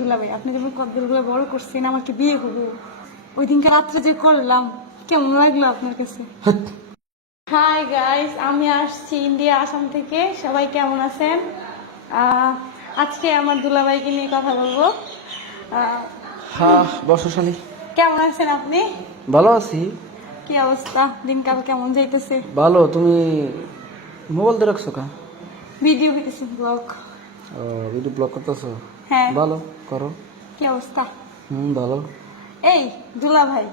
দুলাভাই, আপনি যখন কদবেলগুলো বড় করছেন আমাকে বিয়ে করবো, ওই দিনকে রাত্রে যে করলাম কেমন লাগলো আপনার কাছে? হাই গাইস, আমি আসছি ইন্ডিয়া, আসাম থেকে। সবাই কেমন আছেন? আজকে আমার দুলাভাইকে নিয়ে কথা বলবো। হ্যাঁ বর্ষশালী, কেমন আছেন আপনি? ভালো আছি। কি অবস্থা, দিনকাল কেমন যাইতেছে? ভালো। তুমি মোবাইল দিয়ে রাখছো কা? ভিডিও হইতেছে, ব্লগ। ভিডিও ব্লগ করতেছো? হ্যাঁ। ভালো করো। কি অবস্থা? ভালো। এই দুলাভাই,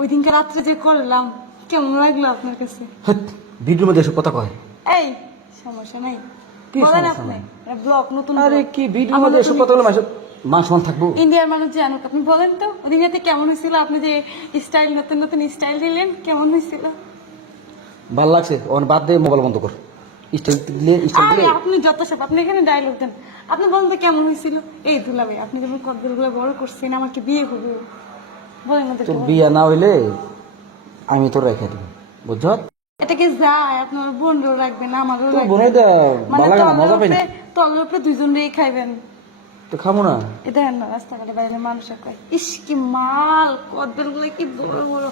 ওই দিনকে রাত্রে যে করলাম কেমন লাগলো আপনার কাছে? ভিডিওর মধ্যে এসব কথা কয়? এই সমস্যা নাই, কি বলেন সমস্যা আপনি। নাই? ব্লগ নতুন। আরে কি ভিডিওর মধ্যে এসব কথা বলে মান সমান থাকবো? ইন্ডিয়ার মানুষ জানুক। আপনি বলেন তো ওই দিনটাতে কেমন হয়েছিল? আপনি যে স্টাইল, নতুন নতুন স্টাইল দিলেন, কেমন হয়েছিল? ভালো লাগছে। ওখানে বাদ দিয়ে মোবাইল বন্ধ কর। স্টাইল দিলে আরে আপনি যত সব, আপনি এখানে ডায়লগ দেন। আপনি বলেন তো কেমন হয়েছিল? এই দুলাভাই, আপনি যখন কদবেলগুলো বড় করছেন আমাকে বিয়ে করবো, বলেন না তো তোর একটু। বিয়ে না হইলে আমি তোর রেখে দেবো, বুঝছ? এটাকে যায়, আপনার বোনরাও রাখবেন, আমারও তোর রাখবেন। বোনের মানে ভালো লাগে না, মজা পাই না। তলের উপরে দুইজন রেই খাইবেন। তো খাবো না। এ দেখেন না, রাস্তাঘাটে বাইরে মানুষ কয় ইস কি মাল, কদবেলগুলো কি বড় বড়।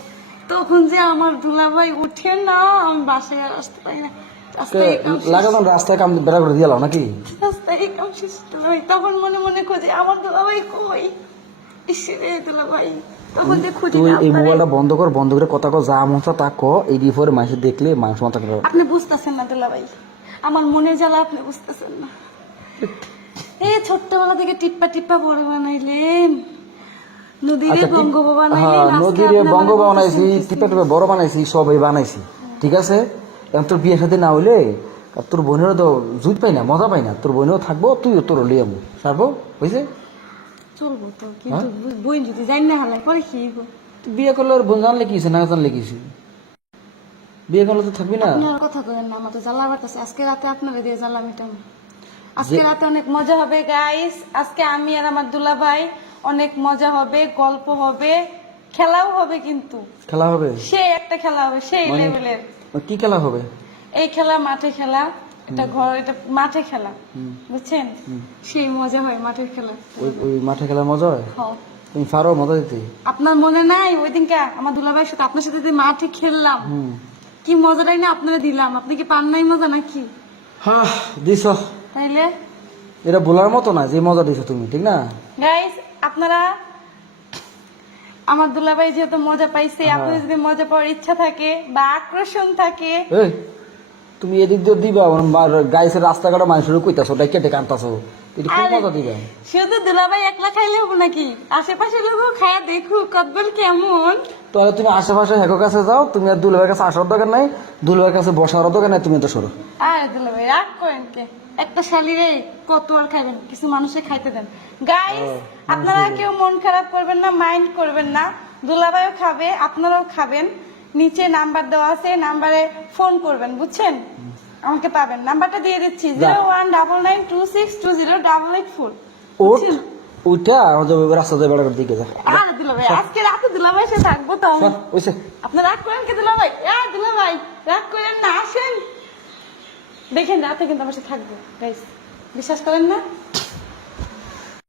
তখন যে আমার দুলাভাই উঠে না, আমি বাসায় আর আসতে পারি না। রাস্তায় কাম শেষ। লাগাতাম রাস্তায় কাম বেড়া করে দিয়ে নাকি? রাস্তায় কাম শেষ দুলাভাই। তখন মনে মনে খোঁজে আমার দুলাভাই কই। ইস রে দুলাভাই, তখন যে খুঁজে তুই না এই পারে। মোবাইলটা বন্ধ কর, বন্ধ করে কথা কো, যা মন চায় তা কো। এই বিফোরে মানুষ দেখলে মানুষ মাথা খারাপ। আপনি বুঝতেছেন না দুলাভাই, আমার মনের জ্বালা আপনি বুঝতেছেন না। এই ছোট্টবেলা থেকে টিপ্পা টিপ্পা বড় বানাইলেন, নদীরে বঙ্গব বানাইলেন। আজকে নদীর আপনি বঙ্গ আমারে বানাইছি, বলতেছেন টিপে টিপে বড় বানাইছি, সবই বানাইছি, ঠিক আছে। এখন তোর বিয়ে সাথে না হইলে আর তোর বোনেরও তো জুট পাই না, মজা পাই না। তোর বোনেও থাকবো, তুইও তোর লিয়ে যাবো, সারবো, বুঝছে? চলবো তো, কিন্তু বই যদি জানি না হালাই পরে কি হইব? বিয়ে করলে আর বোন জানলে কি হয়েছে, না জানলে কি হয়েছে? বিয়ে করলে তো থাকবি না। আপনি আর কথা কইেন না, আমার তো জ্বালা বাড়তেছে। আজকে রাতে আপনারা দিয়ে জ্বালা মিটাম। আজকে রাতে অনেক মজা হবে গাইস। আজকে আমি আর আমার দুলাভাই অনেক মজা হবে, গল্প হবে, খেলাও হবে। কিন্তু খেলা হবে? সেই একটা খেলা হবে, সেই লেভেলের। কি খেলা হবে? এই খেলা মাঠে খেলা, এটা ঘর, এটা মাঠে খেলা, বুঝছেন? সেই মজা হয় মাঠের খেলা। ওই মাঠে খেলা মজা হয়? হ্যাঁ। তুমি পারো মজা দিতে? আপনার মনে নাই ওই দিনকে আমার দুলাভাইয়ের সাথে, আপনার সাথে যে মাঠে খেললাম, কি মজাটাই না আপনারা দিলাম। আপনি কি পান নাই মজা নাকি? হ্যাঁ দিছ। তাইলে এটা বলার মতো না যে মজা দিছো তুমি, ঠিক না? গাইস, আপনারা, আমার দুলাভাই যেহেতু মজা পাইছে, আপনাদের যদি মজা পাওয়ার ইচ্ছা থাকে বা আকর্ষণ থাকে, এই তুমি এদিক দিয়ে দিবা, গাইছের রাস্তাঘাটে মানুষের কইতাছো, ওটা কেটে কানতাছো, এটা কোন মজা দিবা? শুধু দুলাভাই একলা খাইলে হবে নাকি? আশেপাশের লোকও খায়া দেখুক কদবেল কেমন। তাহলে তুমি আশেপাশে হেকো কাছে যাও, তুমি আর দুলভাইয়ের কাছে আসার দরকার নাই, দুলভাইয়ের কাছে বসার দরকার নাই, তুমি তো সরো। আরে দুলাভাই রাগ করেন কে? একটা শালিরে কত আর খাইবেন, কিছু মানুষে খাইতে দেন। গাইস, আপনারা কেউ মন খারাপ করবেন না, মাইন্ড করবেন না। দুলাভাইও খাবে, আপনারাও খাবেন। নিচে নাম্বার দেওয়া আছে, নাম্বারে ফোন করবেন, বুঝছেন? আমাকে পাবেন। নাম্বারটা দিয়ে দিচ্ছি, 019926208884। ওইটা আমাদের রাস্তা দিয়ে বেড়ার দিকে যা। আরে দুলাভাই, আজকে রাতে দুলাভাই সাথে থাকবো তো আমি। ওইসে আপনি রাগ করেন কে দুলাভাই? দুলাভাই রাগ করেন না, আসেন। দেখেন রাতে কিন্তু আমার সাথে থাকবো গাইস, বিশ্বাস করেন না?